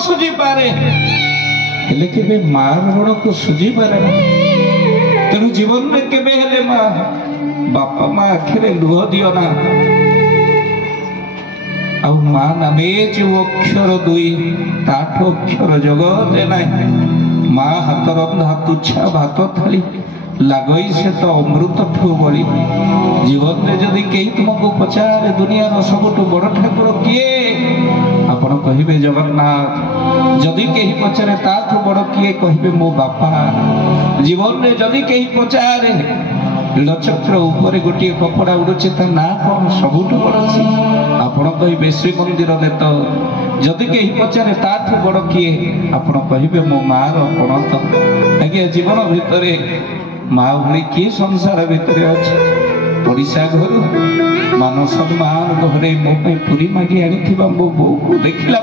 सुझी पारे हेले केबे मार ऋण को सुझी पारे ना तेणु जीवन में केबे हेले माँ बापा माँ आखिरे लुह दियो ना आउ माँ नामे जो अक्षर दुई ताठ अक्षर जगते ना माँ हाथ रंधा तुच्छा भात थाली लगई से तो अमृत ठू बड़ी जीवन में जदि कहीं तुमको पचारे दुनिया सबुठ बड़ ठाकुर किए आपण कहे जगन्नाथ जदि कहीं पचारे ताठू बड़ किए कहे मो बापा जीवन में जदि कहीं पचारे नीलचक्र ऊपर गोटे कपड़ा उड़ुचे ता ना कौन सबुठ बड़ सी आपण कहे श्री मंदिर ने तो जदि कहीं पचारे ताठू बड़ किए आपण कहे मो माँ रण तो आज्ञा जीवन भितर माँ भली किए संसार भितर अच्छे पड़िशा घर मान सम्मान घरे मो पुरी मागी आनी मो बो को देखला